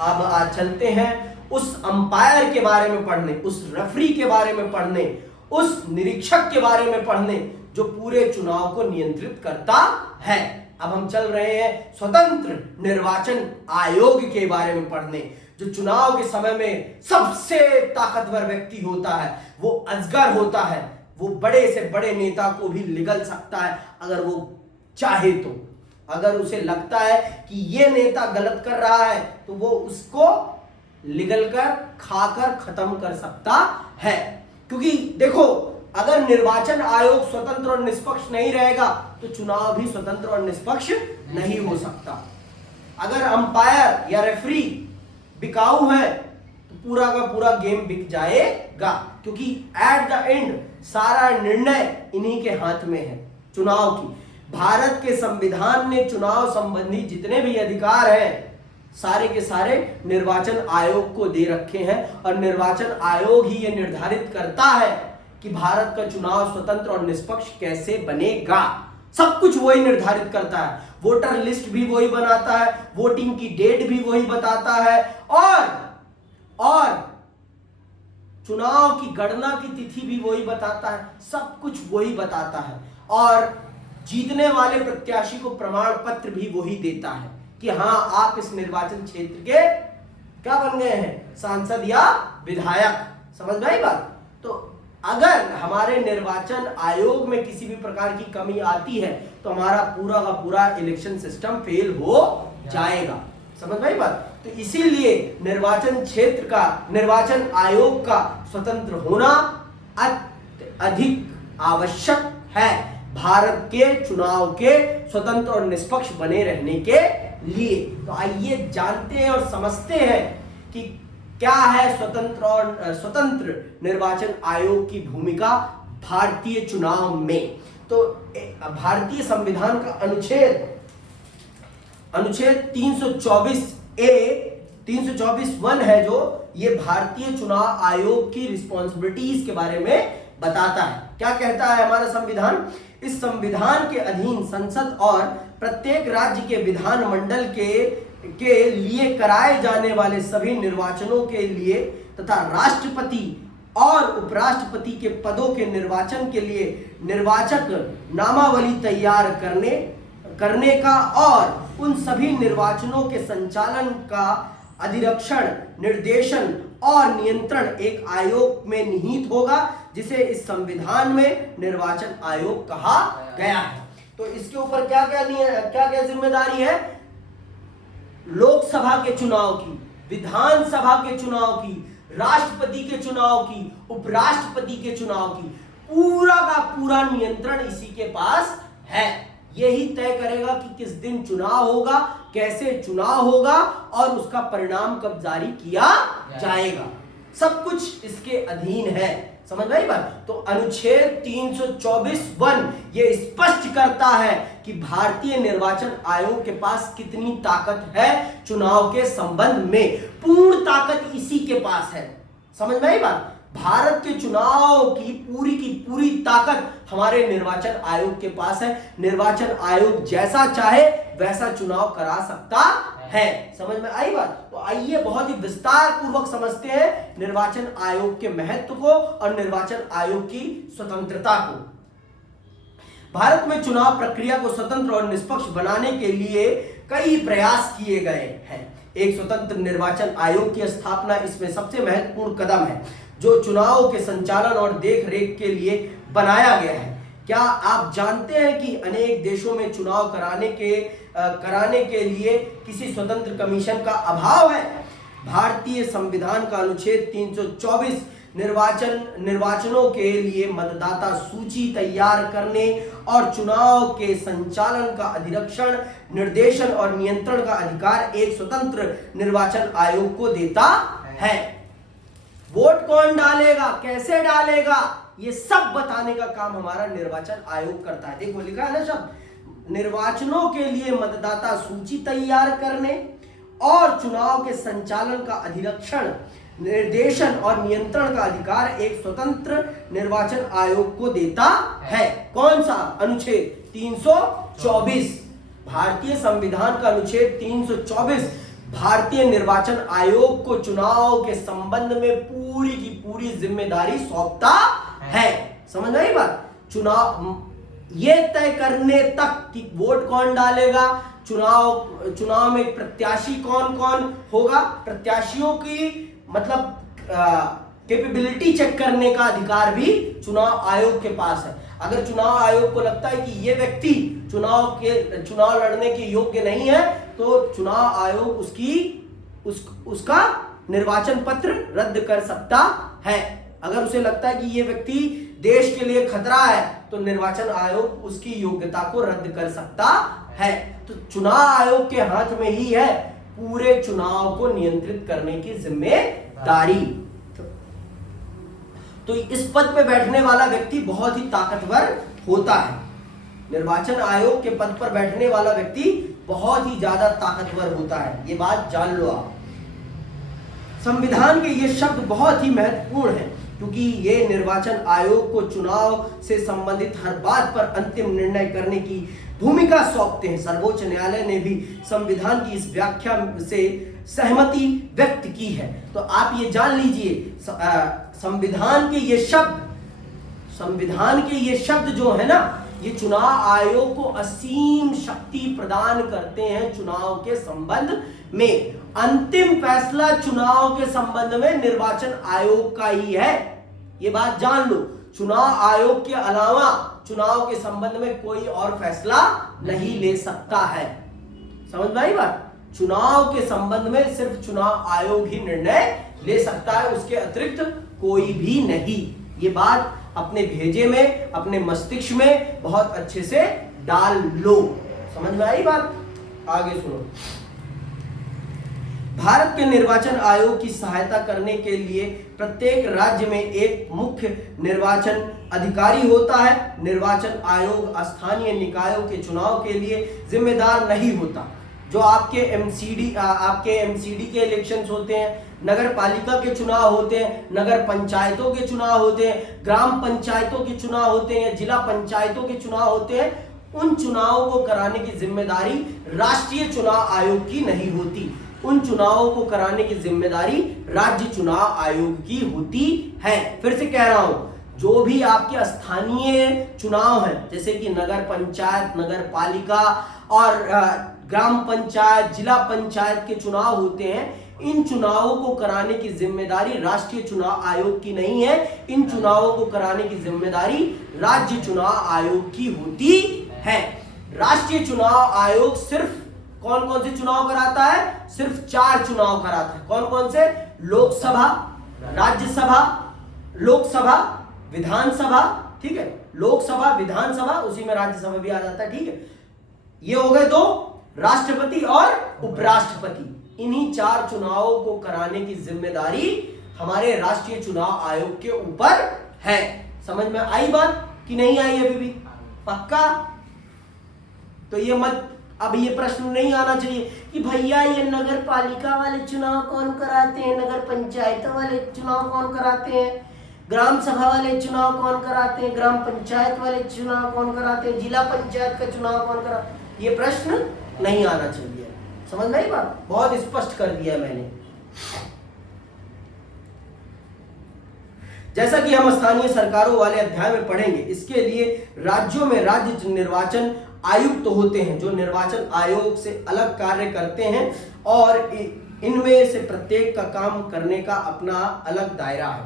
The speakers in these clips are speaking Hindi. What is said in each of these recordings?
अब आज चलते हैं उस अंपायर के बारे में पढ़ने, उस रेफरी के बारे में पढ़ने, उस निरीक्षक के बारे में पढ़ने जो पूरे चुनाव को नियंत्रित करता है। अब हम चल रहे हैं स्वतंत्र निर्वाचन आयोग के बारे में पढ़ने, जो चुनाव के समय में सबसे ताकतवर व्यक्ति होता है, वो अजगर होता है, वो बड़े से बड़े नेता को भी निगल सकता है अगर वो चाहे तो। अगर उसे लगता है कि ये नेता गलत कर रहा है तो वो उसको निगल कर खाकर खत्म कर सकता है। क्योंकि देखो, अगर निर्वाचन आयोग स्वतंत्र और निष्पक्ष नहीं रहेगा तो चुनाव भी स्वतंत्र और निष्पक्ष नहीं हो सकता। अगर अंपायर या रेफरी बिकाऊ है तो पूरा का पूरा गेम बिक जाएगा, क्योंकि एट द एंड सारा निर्णय इन्हीं के हाथ में है चुनाव की। भारत के संविधान ने चुनाव संबंधी जितने भी अधिकार हैं सारे के सारे निर्वाचन आयोग को दे रखे हैं, और निर्वाचन आयोग ही ये निर्धारित करता है कि भारत का चुनाव स्वतंत्र और निष्पक्ष कैसे बनेगा। सब कुछ वही निर्धारित करता है, वोटर लिस्ट भी वही बनाता है, वोटिंग की डेट भी वही बताता है, और चुनाव की गणना की तिथि भी वही बताता है, सब कुछ वही बताता है। और जीतने वाले प्रत्याशी को प्रमाण पत्र भी वही देता है कि हाँ, आप इस निर्वाचन क्षेत्र के क्या बन गए हैं, सांसद या विधायक। समझ में आई बात? तो अगर हमारे निर्वाचन आयोग में किसी भी प्रकार की कमी आती है तो हमारा पूरा का पूरा इलेक्शन सिस्टम फेल हो जाएगा। समझ में आई बात? तो इसीलिए निर्वाचन क्षेत्र का, निर्वाचन आयोग का स्वतंत्र होना अधिक आवश्यक है भारत के चुनाव के स्वतंत्र और निष्पक्ष बने रहने के लिए। तो आइए जानते हैं और समझते हैं कि क्या है स्वतंत्र निर्वाचन आयोग की भूमिका भारतीय चुनाव में। तो भारतीय संविधान का अनुच्छेद 324(1) है, जो ये भारतीय चुनाव आयोग की रिस्पॉन्सिबिलिटीज के बारे में बताता है। क्या कहता है हमारा संविधान? इस संविधान के अधीन संसद और प्रत्येक राज्य के विधानमंडल के लिए कराए जाने वाले सभी निर्वाचनों के लिए तथा राष्ट्रपति और उपराष्ट्रपति के पदों के निर्वाचन के लिए निर्वाचक नामावली तैयार करने का और उन सभी निर्वाचनों के संचालन का अधिरक्षण, निर्देशन और नियंत्रण एक आयोग में निहित होगा, जिसे इस संविधान में निर्वाचन आयोग कहा गया है। तो इसके ऊपर क्या क्या जिम्मेदारी है? लोकसभा के चुनाव की, विधानसभा के चुनाव की, राष्ट्रपति के चुनाव की, उपराष्ट्रपति के चुनाव की, पूरा का पूरा नियंत्रण इसी के पास है। यही तय करेगा कि किस दिन चुनाव होगा, कैसे चुनाव होगा और उसका परिणाम कब जारी किया जाएगा। सब कुछ इसके अधीन है। समझ में आई बात? तो अनुच्छेद 324(1) ये स्पष्ट करता है कि भारतीय निर्वाचन आयोग के पास कितनी ताकत है चुनाव के संबंध में। पूर्ण ताकत इसी के पास है। समझ में आई बात? भारत के चुनाव की पूरी ताकत हमारे निर्वाचन आयोग के पास है। निर्वाचन आयोग जैसा चाहे वैसा चुनाव करा सकता है। समझ में आई बात? तो आइए बहुत ही विस्तार पूर्वक समझते हैं निर्वाचन आयोग के महत्व को और निर्वाचन आयोग की स्वतंत्रता को। भारत में चुनाव प्रक्रिया को स्वतंत्र और निष्पक्ष बनाने के लिए कई प्रयास किए गए हैं। एक स्वतंत्र निर्वाचन आयोग की स्थापना इसमें सबसे महत्वपूर्ण कदम है, जो चुनाव के संचालन और देखरेख के लिए बनाया गया है। क्या आप जानते हैं कि अनेक देशों में चुनाव कराने के लिए किसी स्वतंत्र कमीशन का अभाव है? भारतीय संविधान का अनुच्छेद 324 निर्वाचनों के लिए मतदाता सूची तैयार करने और चुनाव के संचालन का अधिरक्षण, निर्देशन और नियंत्रण का अधिकार एक स्वतंत्र निर्वाचन आयोग को देता है। वोट कौन डालेगा, कैसे डालेगा, ये सब बताने का काम हमारा निर्वाचन आयोग करता है। देखो लिखा है ना शब्द, निर्वाचनों के लिए मतदाता सूची तैयार करने और चुनाव के संचालन का अधिरक्षण, निर्देशन और नियंत्रण का अधिकार एक स्वतंत्र निर्वाचन आयोग को देता है। कौन सा? अनुच्छेद 324। भारतीय संविधान का अनुच्छेद 324 भारतीय निर्वाचन आयोग को चुनाव के संबंध में पूरी की पूरी जिम्मेदारी सौंपता है। समझ में आई बात? चुनाव ये तय करने तक कि वोट कौन डालेगा, चुनाव में प्रत्याशी कौन कौन होगा, प्रत्याशियों की मतलब कैपेबिलिटी चेक करने का अधिकार भी चुनाव आयोग के पास है। अगर चुनाव आयोग को लगता है कि ये व्यक्ति चुनाव लड़ने के योग्य नहीं है तो चुनाव आयोग उसका निर्वाचन पत्र रद्द कर सकता है। अगर उसे लगता है कि ये व्यक्ति देश के लिए खतरा है तो निर्वाचन आयोग उसकी योग्यता को रद्द कर सकता है। तो चुनाव आयोग के हाथ में ही है पूरे चुनाव को नियंत्रित करने की जिम्मेदारी। तो इस पद पे बैठने वाला व्यक्ति बहुत ही ताकतवर होता है। निर्वाचन आयोग के पद पर बैठने वाला व्यक्ति बहुत ही ज्यादा ताकतवर होता है, ये बात जान लो आप। संविधान के ये शब्द बहुत ही महत्वपूर्ण है क्योंकि ये निर्वाचन आयोग को चुनाव से संबंधित हर बात पर अंतिम निर्णय करने की भूमिका सौंपते हैं। सर्वोच्च न्यायालय ने भी संविधान की इस व्याख्या से सहमति व्यक्त की है। तो आप ये जान लीजिए संविधान के ये शब्द जो है ना, ये चुनाव आयोग को असीम शक्ति प्रदान करते हैं चुनाव के संबंध में। अंतिम फैसला चुनाव के संबंध में निर्वाचन आयोग का ही है, ये बात जान लो। चुनाव आयोग के अलावा चुनाव के संबंध में कोई और फैसला नहीं ले सकता है। समझ में आई बात? चुनाव के संबंध में सिर्फ चुनाव आयोग ही निर्णय ले सकता है, उसके अतिरिक्त कोई भी नहीं। ये बात अपने भेजे में, अपने मस्तिष्क में बहुत अच्छे से डाल लो। समझ में आई बात? आगे सुनो। भारत के निर्वाचन आयोग की सहायता करने के लिए प्रत्येक राज्य में एक मुख्य निर्वाचन अधिकारी होता है। निर्वाचन आयोग स्थानीय निकायों के चुनाव के लिए जिम्मेदार नहीं होता। जो आपके एमसीडी के इलेक्शंस होते हैं, नगर पालिका के चुनाव होते हैं, नगर पंचायतों के चुनाव होते हैं, ग्राम पंचायतों के चुनाव होते हैं, जिला पंचायतों के चुनाव होते हैं, उन चुनावों को कराने की जिम्मेदारी राष्ट्रीय चुनाव आयोग की नहीं होती। उन चुनावों को कराने की जिम्मेदारी राज्य चुनाव आयोग की होती है। फिर से कह रहा हूं, जो भी आपके स्थानीय चुनाव हैं, जैसे कि नगर पंचायत, नगर पालिका और ग्राम पंचायत, जिला पंचायत के चुनाव होते हैं, इन चुनावों को कराने की जिम्मेदारी राष्ट्रीय चुनाव आयोग की नहीं है। इन चुनावों को कराने की जिम्मेदारी राज्य चुनाव आयोग की होती है। राष्ट्रीय चुनाव आयोग सिर्फ कौन कौन से चुनाव कराता है? सिर्फ 4 चुनाव कराता है। कौन कौन से? लोकसभा, राज्यसभा, लोकसभा, विधानसभा। ठीक है, लोकसभा, विधानसभा, उसी में राज्यसभा भी आ जाता है। ठीक है, ये हो गए 2, राष्ट्रपति और उपराष्ट्रपति। इन्हीं 4 चुनावों को कराने की जिम्मेदारी हमारे राष्ट्रीय चुनाव आयोग के ऊपर है। समझ में आई बात कि नहीं आई? अभी भी पक्का? तो ये मत, अब ये प्रश्न नहीं आना चाहिए कि भैया ये नगर पालिका वाले चुनाव कौन कराते हैं, नगर पंचायतों वाले चुनाव कौन कराते हैं, ग्राम सभा वाले चुनाव कौन कराते हैं, ग्राम पंचायत वाले चुनाव कौन कराते हैं, जिला पंचायत का चुनाव कौन कराते हैं। ये प्रश्न नहीं आना चाहिए। समझ में आई बात? बहुत स्पष्ट कर दिया मैंने। जैसा कि हम स्थानीय सरकारों वाले अध्याय में पढ़ेंगे, इसके लिए राज्यों में राज्य निर्वाचन आयुक्त होते हैं जो निर्वाचन आयोग से अलग कार्य करते हैं और इनमें से प्रत्येक का काम करने का अपना अलग दायरा है।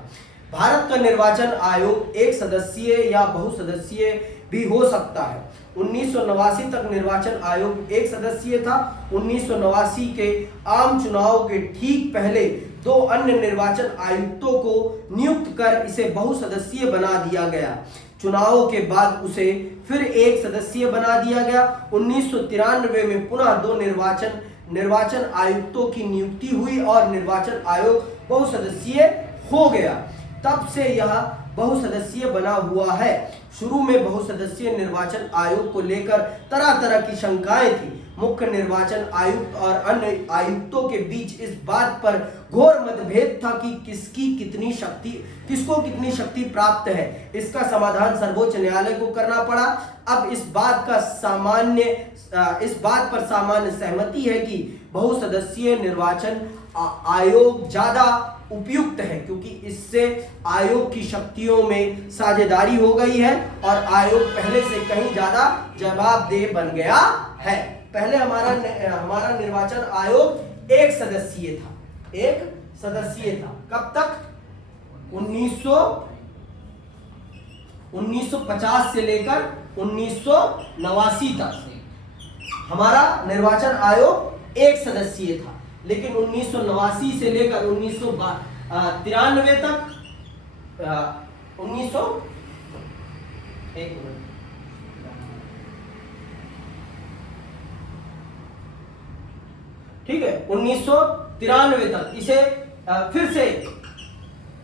भारत का निर्वाचन आयोग एक सदस्यीय या बहुसदस्यीय भी हो सकता है। 1989 तक निर्वाचन आयोग एक सदस्यीय था। 1989 के आम चुनाव के ठीक पहले 2 अन्य निर्वाचन आयुक्तों को नियुक्त कर इसे बहुसदस्यीय बना दिया गया। चुनावों के बाद उसे फिर एक सदस्यीय बना दिया गया। 1993 में पुनः 2 निर्वाचन आयुक्तों की नियुक्ति हुई और निर्वाचन आयोग बहुसदस्यीय हो गया। तब से यह बहुसदस्यीय बना हुआ है। शुरू में बहुसदस्यीय निर्वाचन आयोग को लेकर तरह तरह की शंकाएं थी। मुख्य निर्वाचन आयुक्त और अन्य आयुक्तों के बीच इस बात पर घोर मतभेद था कि किसको कितनी शक्ति प्राप्त है। इसका समाधान सर्वोच्च न्यायालय को करना पड़ा। अब इस बात पर सामान्य सहमति है कि बहुसदस्यीय निर्वाचन आयोग ज्यादा उपयुक्त है, क्योंकि इससे आयोग की शक्तियों में साझेदारी हो गई है और आयोग पहले से कहीं ज्यादा जवाबदेह बन गया है। पहले हमारा निर्वाचन आयोग एक सदस्यीय था। कब तक? 1950 से लेकर 1989 तक हमारा निर्वाचन आयोग एक सदस्यीय था। लेकिन 1989 से लेकर 1993 तक 1993 तक इसे फिर से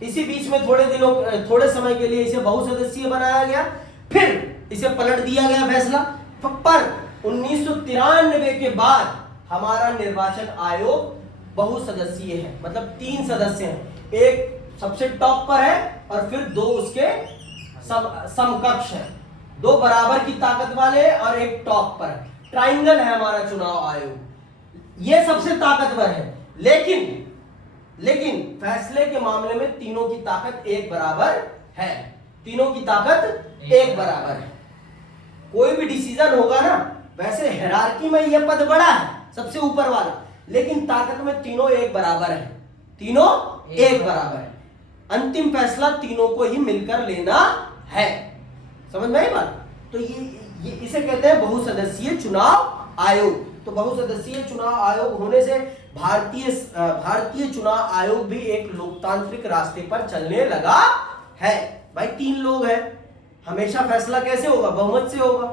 इसी बीच में थोड़े समय के लिए इसे बहुसदस्यीय बनाया गया, फिर इसे पलट दिया गया फैसला। पर 1993 के बाद हमारा निर्वाचन आयोग बहुसदस्यीय है, मतलब 3 सदस्य हैं। एक सबसे टॉप पर है और फिर 2 उसके समकक्ष हैं। 2 बराबर की ताकत वाले और एक टॉप पर है। ट्राइंगल है हमारा चुनाव आयोग, ये सबसे ताकतवर है। लेकिन फैसले के मामले में तीनों की ताकत एक बराबर है। कोई भी डिसीजन होगा ना, वैसे हायरार्की में यह पद बड़ा है, सबसे ऊपर वाला, लेकिन ताकत में तीनों एक बराबर है। अंतिम फैसला तीनों को ही मिलकर लेना है। समझ में आई बात? तो ये इसे कहते हैं बहुसदस्यीय चुनाव आयोग। तो बहुसदस्यीय चुनाव आयोग होने से भारतीय चुनाव आयोग भी एक लोकतांत्रिक रास्ते पर चलने लगा है। भाई 3 लोग हैं, हमेशा फैसला कैसे होगा? बहुमत से होगा।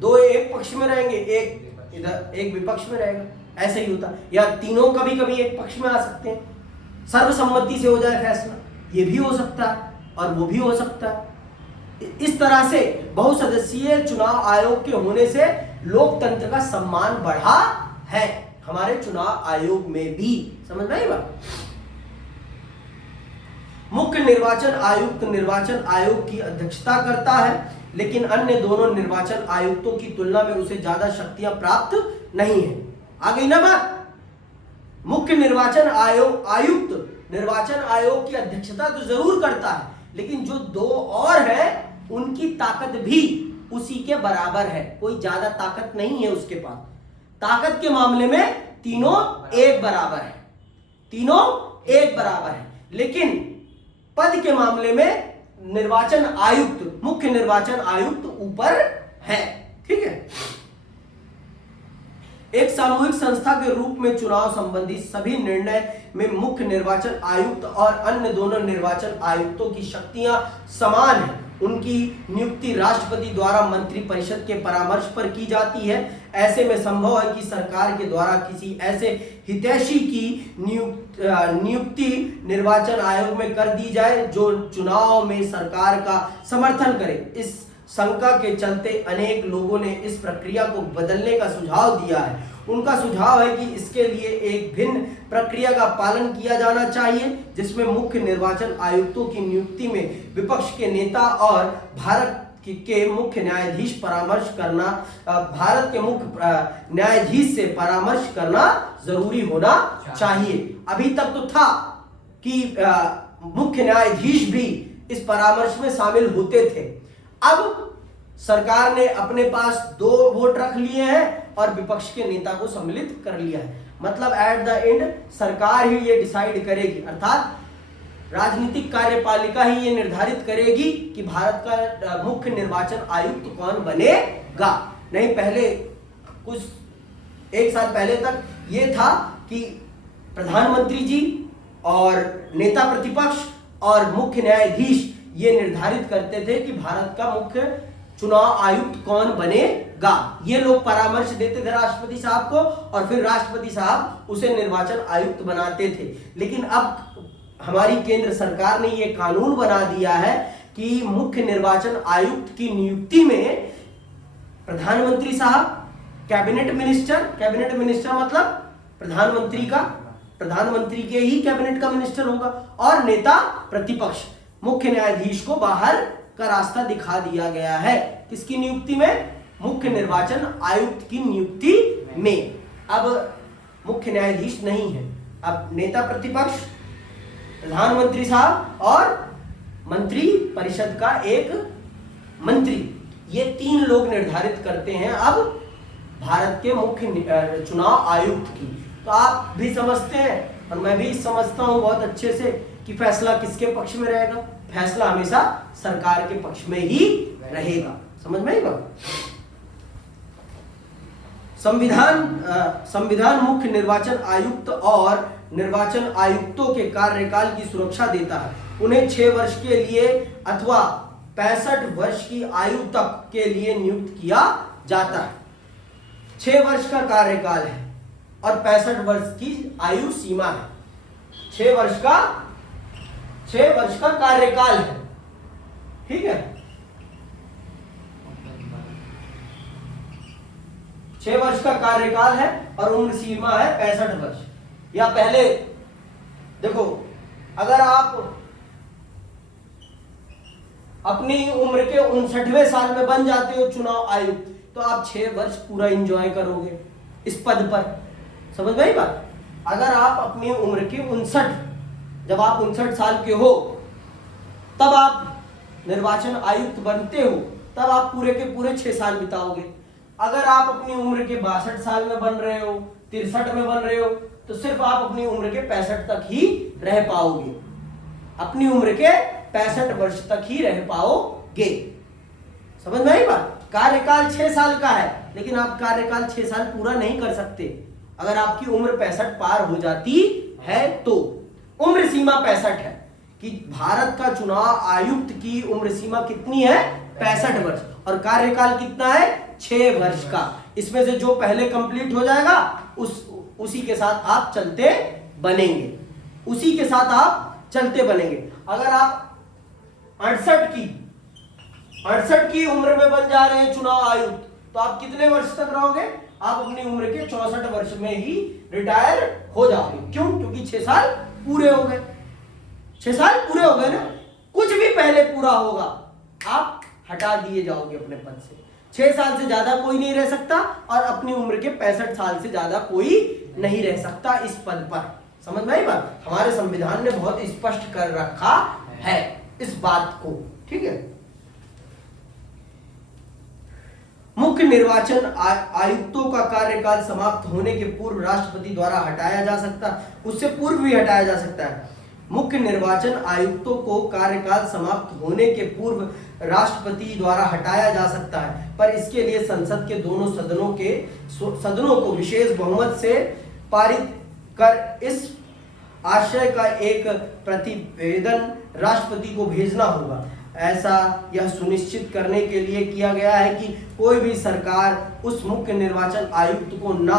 2 एक पक्ष में रहेंगे, एक इधर, एक विपक्ष में रहेगा, ऐसे ही होता। या तीनों कभी एक पक्ष में आ सकते हैं, सर्वसम्मति से हो जाए फैसला, ये भी हो सकता है और वो भी हो सकता है। इस तरह से बहुसदस्यीय चुनाव आयोग के होने से लोकतंत्र का सम्मान बढ़ा है हमारे चुनाव आयोग में भी। समझ में आई बात? मुख्य निर्वाचन आयुक्त निर्वाचन आयोग की अध्यक्षता करता है, लेकिन अन्य दोनों निर्वाचन आयुक्तों की तुलना में उसे ज्यादा शक्तियां प्राप्त नहीं है। आ गई ना बात? मुख्य निर्वाचन आयुक्त निर्वाचन आयोग की अध्यक्षता तो जरूर करता है, लेकिन जो 2 और हैं उनकी ताकत भी उसी के बराबर है। कोई ज्यादा ताकत नहीं है उसके पास। ताकत के मामले में तीनों एक बराबर है, लेकिन पद के मामले में मुख्य निर्वाचन आयुक्त ऊपर है। ठीक है। एक सामूहिक संस्था के रूप में चुनाव संबंधी सभी निर्णय में मुख्य निर्वाचन आयुक्त और अन्य दोनों निर्वाचन आयुक्तों की शक्तियां समान हैं। उनकी नियुक्ति राष्ट्रपति द्वारा मंत्रिपरिषद के परामर्श पर की जाती है। ऐसे में संभव है कि सरकार के द्वारा किसी ऐसे हितैषी की नियुक्ति निर्वाचन आयोग में कर दी जाए जो चुनाव में सरकार का समर्थन करे। इस शंका के चलते अनेक लोगों ने इस प्रक्रिया को बदलने का सुझाव दिया है। उनका सुझाव है कि इसके लिए एक भिन्न प्रक्रिया का पालन किया जाना चाहिए, जिसमें मुख्य निर्वाचन आयुक्तों की नियुक्ति में विपक्ष के नेता और भारत के मुख्य न्यायाधीश से परामर्श करना जरूरी होना चाहिए। अभी तक तो था कि मुख्य न्यायाधीश भी इस परामर्श में शामिल होते थे। अब सरकार ने अपने पास 2 वोट रख लिए हैं और विपक्ष के नेता को सम्मिलित कर लिया है। मतलब एट द एंड सरकार ही ये डिसाइड करेगी, अर्थात राजनीतिक कार्यपालिका ही ये निर्धारित करेगी कि भारत का मुख्य निर्वाचन आयुक्त कौन बनेगा। नहीं, पहले एक साल पहले तक ये था कि प्रधानमंत्री जी और नेता प्रतिपक्ष और मुख्य न्यायाधीश ये निर्धारित करते थे कि भारत का मुख्य चुनाव आयुक्त कौन बनेगा। ये लोग परामर्श देते थे राष्ट्रपति साहब को और फिर राष्ट्रपति साहब उसे निर्वाचन आयुक्त बनाते थे। लेकिन अब हमारी केंद्र सरकार ने ये कानून बना दिया है कि मुख्य निर्वाचन आयुक्त की नियुक्ति में प्रधानमंत्री साहब कैबिनेट मिनिस्टर मतलब प्रधानमंत्री के ही कैबिनेट का मिनिस्टर होगा, और नेता प्रतिपक्ष। मुख्य न्यायाधीश को बाहर का रास्ता दिखा दिया गया है किसकी नियुक्ति में? मुख्य निर्वाचन आयुक्त की नियुक्ति में। अब मुख्य न्यायाधीश नहीं है, अब नेता प्रतिपक्ष, प्रधानमंत्री साहब और मंत्री परिषद का एक मंत्री, ये 3 लोग निर्धारित करते हैं अब भारत के मुख्य चुनाव आयुक्त की। तो आप भी समझते हैं और मैं भी समझता हूं बहुत अच्छे से कि फैसला किसके पक्ष में रहेगा? फैसला हमेशा सरकार के पक्ष में ही रहेगा। समझ में आई बात? संविधान मुख्य निर्वाचन आयुक्त और निर्वाचन आयुक्तों के कार्यकाल की सुरक्षा देता है। उन्हें 6 वर्ष के लिए अथवा 65 वर्ष की आयु तक के लिए नियुक्त किया जाता है। 6 वर्ष का कार्यकाल है और 65 वर्ष की आयु सीमा है। 6 वर्ष का कार्यकाल है, ठीक है। 6 वर्ष का कार्यकाल है और उम्र सीमा है 65 वर्ष। या पहले देखो, अगर आप अपनी उम्र के 59वें साल में बन जाते हो चुनाव आयुक्त, तो आप 6 वर्ष पूरा एंजॉय करोगे इस पद पर। समझ में आई बात? अगर आप अपनी उम्र के 59, जब आप 59 साल के हो तब आप निर्वाचन आयुक्त बनते हो, तब आप पूरे के पूरे 6 साल बिताओगे। अगर आप अपनी उम्र के 62 साल में बन रहे हो, 63 में बन रहे हो, तो सिर्फ आप अपनी उम्र के 65 तक ही रह पाओगे। अपनी उम्र के 65 वर्ष तक ही रह पाओगे। समझ में आई बात? कार्यकाल 6 साल का है, लेकिन आप कार्यकाल 6 साल पूरा नहीं कर सकते अगर आपकी उम्र 65 पार हो जाती है तो। उम्र सीमा 65 है कि भारत का चुनाव आयुक्त की उम्र सीमा कितनी है? 65 वर्ष। और कार्यकाल कितना है? 6 वर्ष का। इसमें से जो पहले कंप्लीट हो जाएगा उसी के साथ आप चलते बनेंगे, उसी के साथ आप चलते बनेंगे। अगर आप 68 की उम्र में बन जा रहे हैं चुनाव आयुक्त, तो आप कितने वर्ष तक रहोगे? आप अपनी उम्र के 64 वर्ष में ही रिटायर हो जाओगे। क्यों? क्योंकि 6 साल पूरे हो गए। 6 साल पूरे हो गए ना। कुछ भी पहले पूरा होगा आप हटा दिए जाओगे अपने पद से। 6 साल से ज्यादा कोई नहीं रह सकता और अपनी उम्र के 65 साल से ज्यादा कोई नहीं रह सकता इस पद पर। समझ में आई बात? हमारे संविधान ने बहुत स्पष्ट कर रखा है इस बात को, ठीक है। मुख्य निर्वाचन आयुक्तों का कार्यकाल समाप्त होने के पूर्व राष्ट्रपति द्वारा हटाया जा सकता है, उससे पूर्व भी हटाया जा सकता है। मुख्य निर्वाचन आयुक्तों को कार्यकाल समाप्त होने के पूर्व राष्ट्रपति द्वारा हटाया जा सकता है, पर इसके लिए संसद के दोनों सदनों को विशेष बहुमत से पारित कर इस आशय का एक प्रतिवेदन राष्ट्रपति को भेजना होगा। ऐसा यह सुनिश्चित करने के लिए किया गया है कि कोई भी सरकार उस मुख्य निर्वाचन आयुक्त को ना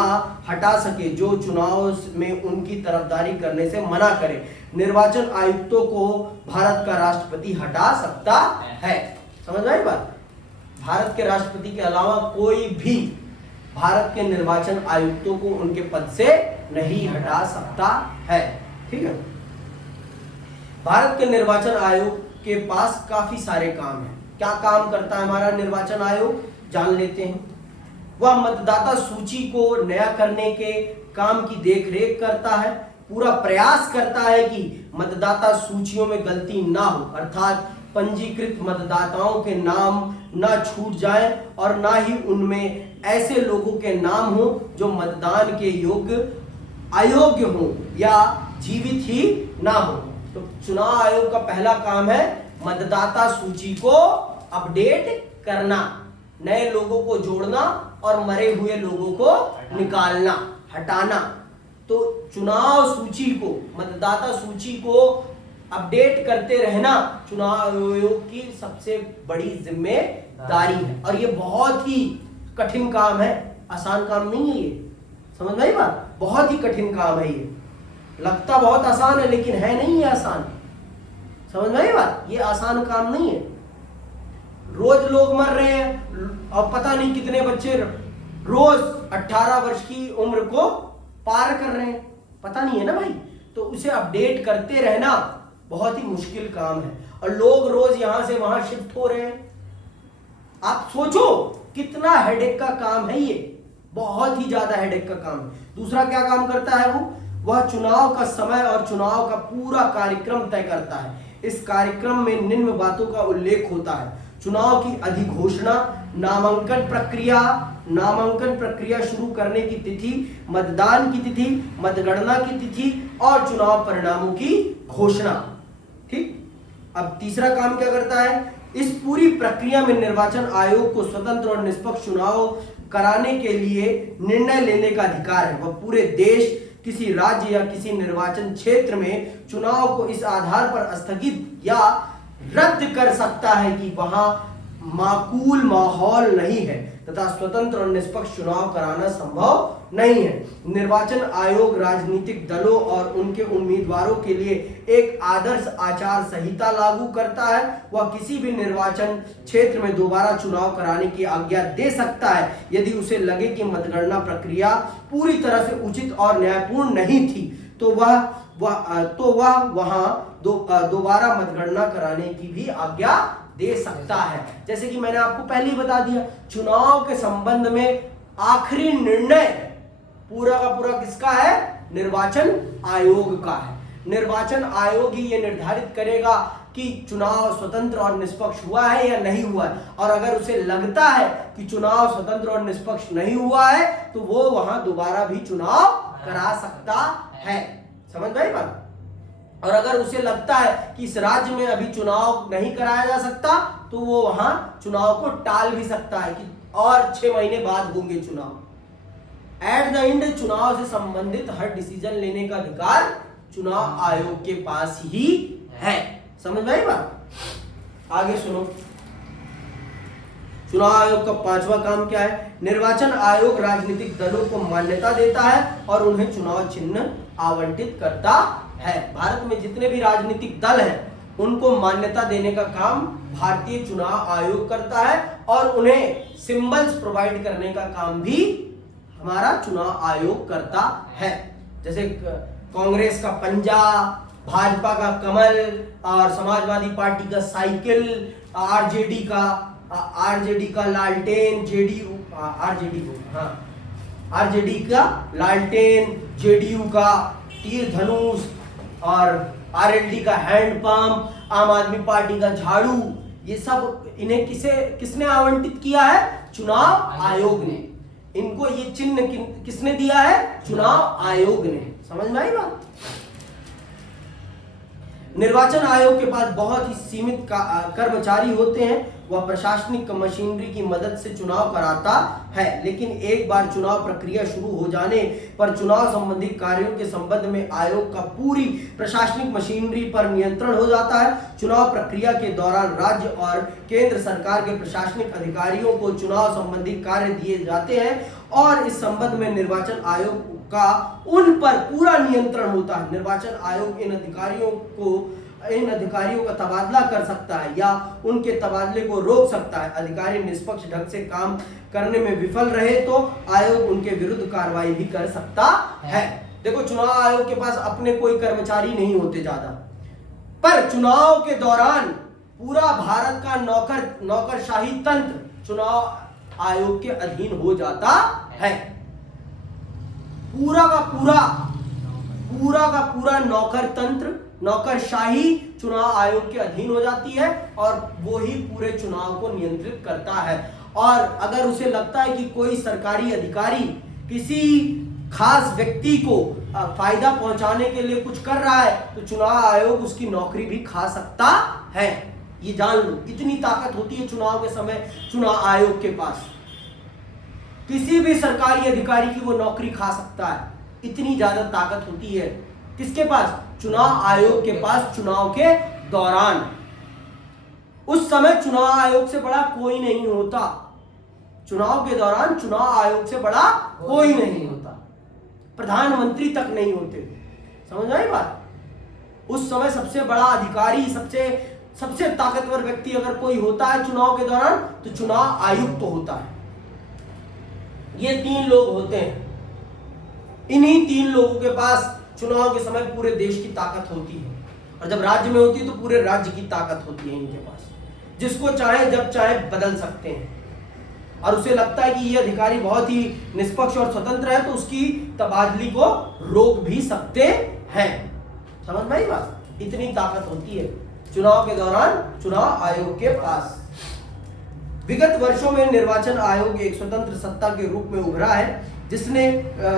हटा सके जो चुनाव में उनकी तरफदारी करने से मना करे। निर्वाचन आयुक्तों को भारत का राष्ट्रपति हटा सकता है। समझ में आई बात? भारत के राष्ट्रपति के अलावा कोई भी भारत के निर्वाचन आयुक्तों को उनके पद से नहीं हटा सकता है, ठीक है। भारत के निर्वाचन आयोग के पास काफी सारे काम हैं। क्या काम करता है हमारा निर्वाचन आयोग? जान लेते हैं। वह मतदाता सूची को नया करने के काम की देखरेख करता है, पूरा प्रयास करता है कि मतदाता सूचियों में गलती ना हो, अर्थात पंजीकृत मतदाताओं के नाम ना छूट जाए और ना ही उनमें ऐसे लोगों के नाम हो जो मतदान के अयोग्य हो या जीवित ही ना हो। तो चुनाव आयोग का पहला काम है मतदाता सूची को अपडेट करना, नए लोगों को जोड़ना और मरे हुए लोगों को निकालना, हटाना। तो चुनाव सूची को, मतदाता सूची को अपडेट करते रहना चुनाव आयोग की सबसे बड़ी जिम्मेदारी है। और ये बहुत ही कठिन काम है, आसान काम नहीं है ये। समझ में आई बात? बहुत ही कठिन काम है ये। लगता बहुत आसान है लेकिन है नहीं ये आसान। समझ में आई बात? ये आसान काम नहीं है। रोज लोग मर रहे हैं और पता नहीं कितने बच्चे रोज 18 वर्ष की उम्र को पार कर रहे हैं, पता नहीं है ना भाई। तो उसे अपडेट करते रहना बहुत ही मुश्किल काम है, और लोग रोज यहां से वहां शिफ्ट हो रहे हैं। आप सोचो कितना हेडेक का काम है ये, बहुत ही ज्यादा हेडेक का काम है। दूसरा क्या काम करता है वह चुनाव का समय और चुनाव का पूरा कार्यक्रम तय करता है। इस कार्यक्रम में निम्न बातों का उल्लेख होता है: चुनाव की अधिघोषणा, नामांकन प्रक्रिया शुरू करने की तिथि, मतदान की तिथि, मतगणना की तिथि और चुनाव परिणामों की घोषणा। ठीक। अब तीसरा काम क्या करता है? इस पूरी प्रक्रिया में निर्वाचन आयोग को स्वतंत्र और निष्पक्ष चुनाव कराने के लिए निर्णय लेने का अधिकार है। वह पूरे देश, किसी राज्य या किसी निर्वाचन क्षेत्र में चुनाव को इस आधार पर स्थगित या रद्द कर सकता है कि वहां माकूल माहौल नहीं है तथा स्वतंत्र और निष्पक्ष चुनाव कराना संभव नहीं है। निर्वाचन आयोग राजनीतिक दलों और उनके उम्मीदवारों के लिए एक आदर्श आचार संहिता लागू करता है। वह किसी भी निर्वाचन क्षेत्र में दोबारा चुनाव कराने की आज्ञा दे सकता है यदि उसे लगे कि मतगणना प्रक्रिया पूरी तरह से उचित और न्यायपूर्ण नहीं थी, तो वह वहां दोबारा मतगणना कराने की भी आज्ञा दे सकता है। जैसे कि मैंने आपको पहले ही बता दिया, चुनाव के संबंध में आखिरी निर्णय पूरा का पूरा किसका है? निर्वाचन आयोग का है। निर्वाचन आयोग ही ये निर्धारित करेगा कि चुनाव स्वतंत्र और निष्पक्ष हुआ है या नहीं हुआ है, और अगर उसे लगता है कि चुनाव स्वतंत्र और निष्पक्ष नहीं हुआ है तो वो वहां दोबारा भी चुनाव करा सकता है। समझ में आई बात? और अगर उसे लगता है कि इस राज्य में अभी चुनाव नहीं कराया जा सकता तो वो वहां चुनाव को टाल भी सकता है कि और 6 महीने बाद होंगे चुनाव। एट द एंड चुनाव से संबंधित हर डिसीजन लेने का अधिकार चुनाव आयोग के पास ही है। समझ में आई बात? आगे सुनो, चुनाव आयोग का 5वां काम क्या है? निर्वाचन आयोग राजनीतिक दलों को मान्यता देता है और उन्हें चुनाव चिन्ह आवंटित करता है। भारत में जितने भी राजनीतिक दल हैं उनको मान्यता देने का काम भारतीय चुनाव आयोग करता है, और उन्हें सिंबल्स प्रोवाइड करने का काम भी हमारा चुनाव आयोग करता है। जैसे कांग्रेस का पंजा, भाजपा का कमल और समाजवादी पार्टी का साइकिल, आरजेडी का लालटेन, आरजेडी का लालटेन, जेडीयू का तीर धनुष और आरएलडी का हैंड पंप, आम आदमी पार्टी का झाड़ू, ये सब इन्हें किसने आवंटित किया है? चुनाव आयोग ने। इनको ये चिन्ह किसने दिया है? चुनाव आयोग ने। समझ में आई बात? निर्वाचन आयोग के पास बहुत ही सीमित कर्मचारी होते हैं। वह प्रशासनिक मशीनरी की मदद से चुनाव कराता है, लेकिन एक बार चुनाव प्रक्रिया शुरू हो जाने पर चुनाव संबंधी कार्यों के संबंध में आयोग का पूरी प्रशासनिक मशीनरी पर नियंत्रण हो जाता है। चुनाव प्रक्रिया के दौरान राज्य और केंद्र सरकार के प्रशासनिक अधिकारियों को चुनाव संबंधी कार्य दिए जाते हैं और इस संबंध में निर्वाचन आयोग का उन पर पूरा नियंत्रण होता है। निर्वाचन आयोग इन अधिकारियों का तबादला कर सकता है या उनके तबादले को रोक सकता है। अधिकारी निष्पक्ष ढंग से काम करने में विफल रहे तो आयोग उनके विरुद्ध कार्रवाई भी कर सकता है। देखो, चुनाव आयोग के पास अपने कोई कर्मचारी नहीं होते ज्यादा, पर चुनाव के दौरान पूरा भारत का नौकरशाही तंत्र चुनाव आयोग के अधीन हो जाता है। पूरा का पूरा नौकर तंत्र, नौकरशाही चुनाव आयोग के अधीन हो जाती है और वो ही पूरे चुनाव को नियंत्रित करता है। और अगर उसे लगता है कि कोई सरकारी अधिकारी किसी खास व्यक्ति को फायदा पहुंचाने के लिए कुछ कर रहा है तो चुनाव आयोग उसकी नौकरी भी खा सकता है। ये जान लो, इतनी ताकत होती है चुनाव के समय चुनाव आयोग के पास। किसी भी सरकारी अधिकारी की वो नौकरी खा सकता है, इतनी ज्यादा ताकत होती है। किसके पास? चुनाव आयोग के पास। चुनाव के दौरान उस समय चुनाव आयोग से बड़ा कोई नहीं होता। चुनाव के दौरान चुनाव आयोग से बड़ा कोई नहीं होता, प्रधानमंत्री तक नहीं होते। समझ आई बात? उस समय सबसे बड़ा अधिकारी, सबसे ताकतवर व्यक्ति अगर कोई होता है चुनाव के दौरान तो चुनाव आयुक्त तो होता है। ये 3 लोग होते हैं। इन्हीं 3 लोगों के पास चुनाव के समय पूरे देश की ताकत होती है, और जब राज्य में होती है तो पूरे राज्य की ताकत होती है इनके पास। जिसको चाहे जब चाहे बदल सकते हैं, और उसे लगता है कि ये अधिकारी बहुत ही निष्पक्ष और स्वतंत्र है तो उसकी तबादली को रोक भी सकते हैं। समझ में आई बात? इतनी ताकत होती है चुनाव के दौरान चुनाव आयोग के पास। विगत वर्षों में निर्वाचन आयोग एक स्वतंत्र सत्ता के रूप में उभरा है, जिसने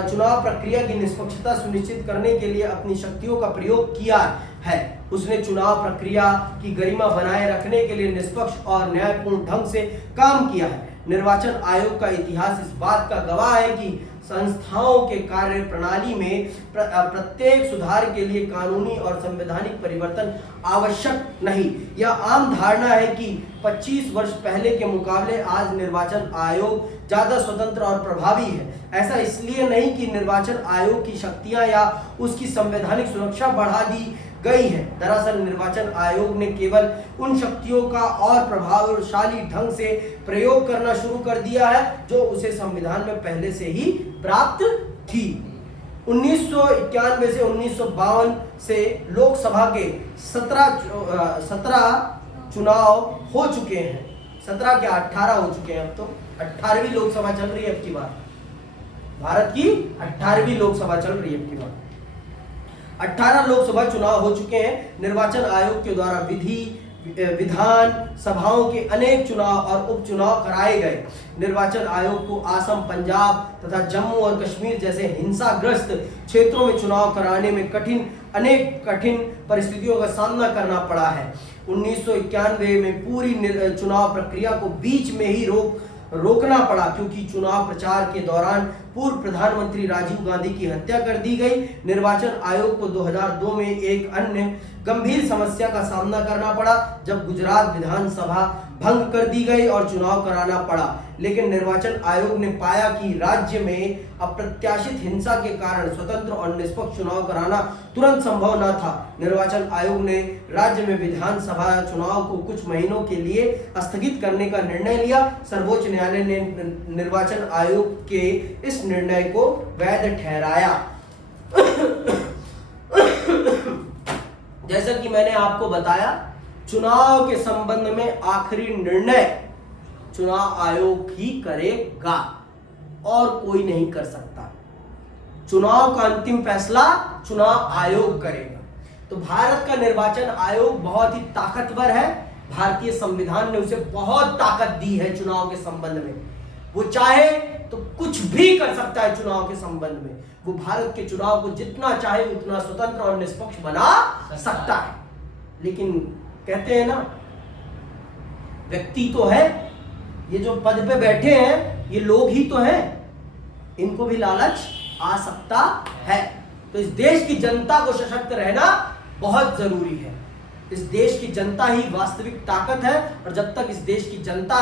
चुनाव प्रक्रिया की निष्पक्षता सुनिश्चित करने के लिए अपनी शक्तियों का प्रयोग किया है। उसने चुनाव प्रक्रिया की गरिमा बनाए रखने के लिए निष्पक्ष और न्यायपूर्ण ढंग से काम किया है। निर्वाचन आयोग का इतिहास इस बात का गवाह है कि संस्थाओं के कार्य प्रणाली में प्रत्येक सुधार के लिए कानूनी और संवैधानिक परिवर्तन आवश्यक नहीं। यह आम धारणा है कि 25 वर्ष पहले के मुकाबले आज निर्वाचन आयोग ज्यादा स्वतंत्र और प्रभावी है। ऐसा इसलिए नहीं कि निर्वाचन आयोग की शक्तियां या उसकी संवैधानिक सुरक्षा बढ़ा दी गई है। दरअसल निर्वाचन आयोग ने केवल उन शक्तियों का और प्रभावशाली ढंग से प्रयोग करना शुरू कर दिया है जो उसे संविधान में पहले से ही प्राप्त थी। 1991 से 1952 से लोकसभा के 17 चुनाव हो चुके हैं। 17 क्या 18 हो चुके हैं। अब तो 18वीं लोकसभा चल रही है अब की बार। भारत की 18वीं लोकसभा चल रही है अब की बार। 18 लोकसभा चुनाव हो चुके हैं। निर्वाचन आयोग के द्वारा विधान सभाओं के अनेक चुनाव और उपचुनाव कराए गए। निर्वाचन आयोग को असम, पंजाब तथा जम्मू और कश्मीर जैसे हिंसाग्रस्त क्षेत्रों में चुनाव कराने में अनेक कठिन परिस्थितियों का सामना करना पड़ा है। 1991 में पूरी चुनाव प्रक्रिया को बीच में ही रोकना पड़ा, क्योंकि चुनाव प्रचार के दौरान पूर्व प्रधानमंत्री राजीव गांधी की हत्या कर दी गई। निर्वाचन आयोग को 2002 में एक अन्य गंभीर समस्या का सामना करना पड़ा, जब गुजरात विधानसभा भंग कर दी गई और चुनाव कराना पड़ा। लेकिन निर्वाचन आयोग ने पाया कि राज्य में अप्रत्याशित हिंसा के कारण स्वतंत्र और निष्पक्ष चुनाव कराना तुरंत संभव न था। निर्वाचन आयोग ने राज्य में विधानसभा चुनाव को कुछ महीनों के लिए स्थगित करने का निर्णय लिया। सर्वोच्च न्यायालय ने निर्वाचन आयोग के इस निर्णय को वैध ठहराया। जैसा कि मैंने आपको बताया, चुनाव के संबंध में आखिरी निर्णय चुनाव आयोग ही करेगा और कोई नहीं कर सकता। चुनाव का अंतिम फैसला चुनाव आयोग करेगा। तो भारत का निर्वाचन आयोग बहुत ही ताकतवर है। भारतीय संविधान ने उसे बहुत ताकत दी है चुनाव के संबंध में। वो चाहे तो कुछ भी कर सकता है चुनाव के संबंध में। वो भारत के चुनाव को जितना चाहे उतना स्वतंत्र और निष्पक्ष बना सकता है। लेकिन कहते हैं ना, व्यक्ति तो है, ये जो पद पे बैठे हैं ये लोग ही तो हैं, इनको भी लालच आ सकता है। तो इस देश की जनता को सशक्त रहना बहुत जरूरी है। इस देश की जनता ही वास्तविक ताकत है, और जब तक इस देश की जनता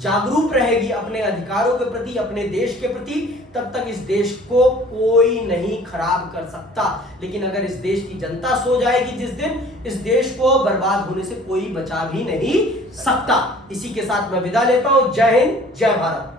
जागरूक रहेगी अपने अधिकारों के प्रति, अपने देश के प्रति, तब तक इस देश को कोई नहीं खराब कर सकता। लेकिन अगर इस देश की जनता सो जाएगी जिस दिन, इस देश को बर्बाद होने से कोई बचा भी नहीं सकता। इसी के साथ मैं विदा लेता हूं। जय हिंद, जय भारत।